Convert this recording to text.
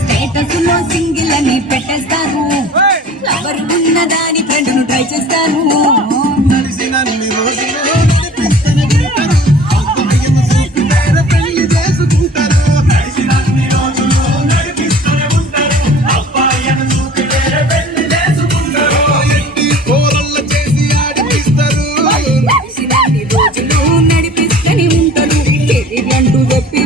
Status లో single అని పెట్టేస్తారు, లవర్ ఉన్నదాని ఫ్రెండ్ ను ట్రై చేస్తారు. రోజులు నడిపిస్తూనే ఉంటారు, కెరీర్ అంటూ చెప్పి